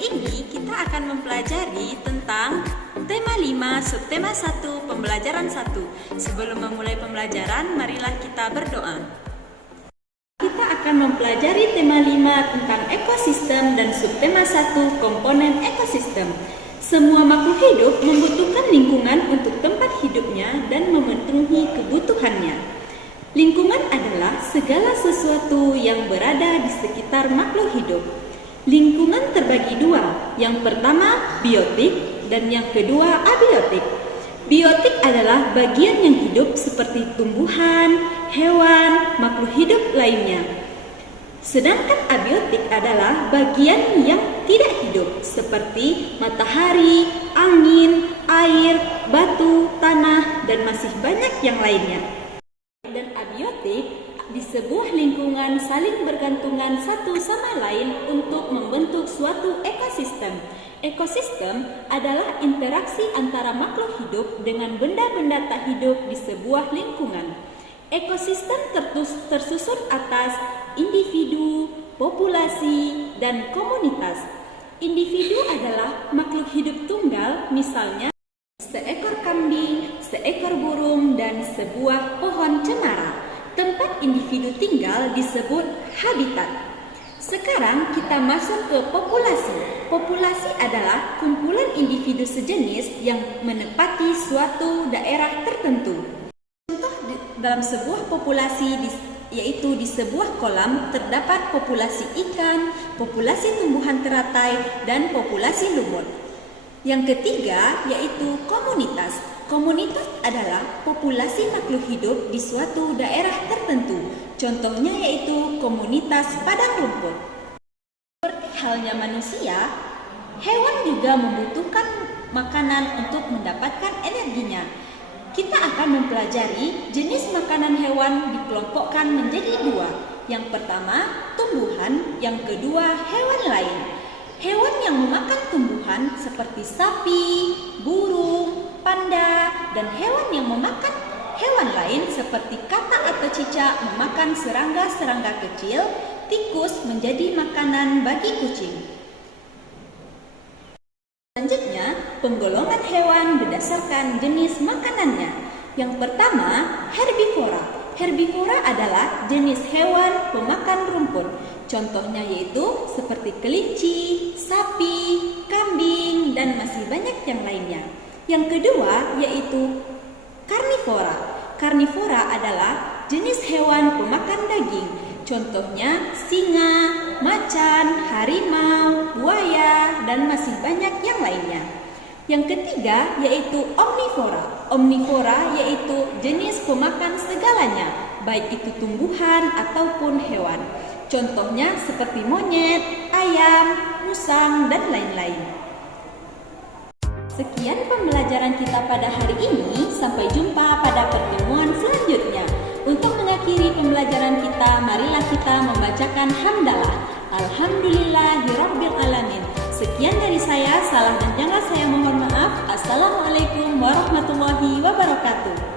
ini kita akan mempelajari tentang tema 5, subtema 1, pembelajaran 1. Sebelum memulai pembelajaran, marilah kita berdoa. Kita akan mempelajari tema 5 tentang ekosistem dan subtema 1, komponen ekosistem. Semua makhluk hidup membutuhkan lingkungan untuk tempat hidupnya dan memenuhi kebutuhannya. Lingkungan adalah segala sesuatu yang berada di sekitar makhluk hidup. Lingkungan terbagi dua, yang pertama biotik dan yang kedua abiotik. Biotik adalah bagian yang hidup seperti tumbuhan, hewan, makhluk hidup lainnya. Sedangkan abiotik adalah bagian yang tidak hidup seperti matahari, angin, air, batu, tanah, dan masih banyak yang lainnya. Dan abiotik di sebuah lingkungan saling bergantungan satu sama lain untuk membentuk suatu ekosistem. Ekosistem adalah interaksi antara makhluk hidup dengan benda-benda tak hidup di sebuah lingkungan. Ekosistem tersusun atas individu, populasi, dan komunitas. Individu adalah makhluk hidup tunggal, misalnya seekor kambing, seekor burung, dan sebuah pohon cemara. Tempat individu tinggal disebut habitat. Sekarang kita masuk ke populasi. Populasi adalah kumpulan individu sejenis yang menempati suatu daerah tertentu. Contoh dalam sebuah populasi yaitu di sebuah kolam terdapat populasi ikan, populasi tumbuhan teratai, dan populasi lumut. Yang ketiga yaitu komunitas. Komunitas adalah populasi makhluk hidup di suatu daerah tertentu. Contohnya yaitu komunitas padang rumput. Seperti halnya manusia, hewan juga membutuhkan makanan untuk mendapatkan energinya. Kita akan mempelajari jenis makanan hewan dikelompokkan menjadi dua. Yang pertama, tumbuhan, yang kedua, hewan lain. Hewan yang memakan tumbuhan seperti sapi, burung, panda, dan hewan yang memakan hewan lain seperti katak atau cicak memakan serangga-serangga kecil, tikus menjadi makanan bagi kucing. Selanjutnya, penggolongan hewan berdasarkan jenis makanannya. Yang pertama, herbivora. Herbivora adalah jenis hewan pemakan rumput. Contohnya yaitu seperti kelinci, sapi, kambing, dan masih banyak yang lainnya. Yang kedua yaitu karnivora. Karnivora adalah jenis hewan pemakan daging. Contohnya singa, macan, harimau, buaya, dan masih banyak yang lainnya. Yang ketiga yaitu omnivora. Omnivora yaitu jenis pemakan segalanya, baik itu tumbuhan ataupun hewan. Contohnya seperti monyet, ayam, musang, dan lain-lain. Sekian pembelajaran kita pada hari ini. Sampai jumpa pada pertemuan selanjutnya. Untuk mengakhiri pembelajaran kita, marilah kita membacakan hamdalah. Alhamdulillahirabbil alamin. Sekian dari saya, salah dan jangan saya mohon maaf. Assalamualaikum warahmatullahi wabarakatuh.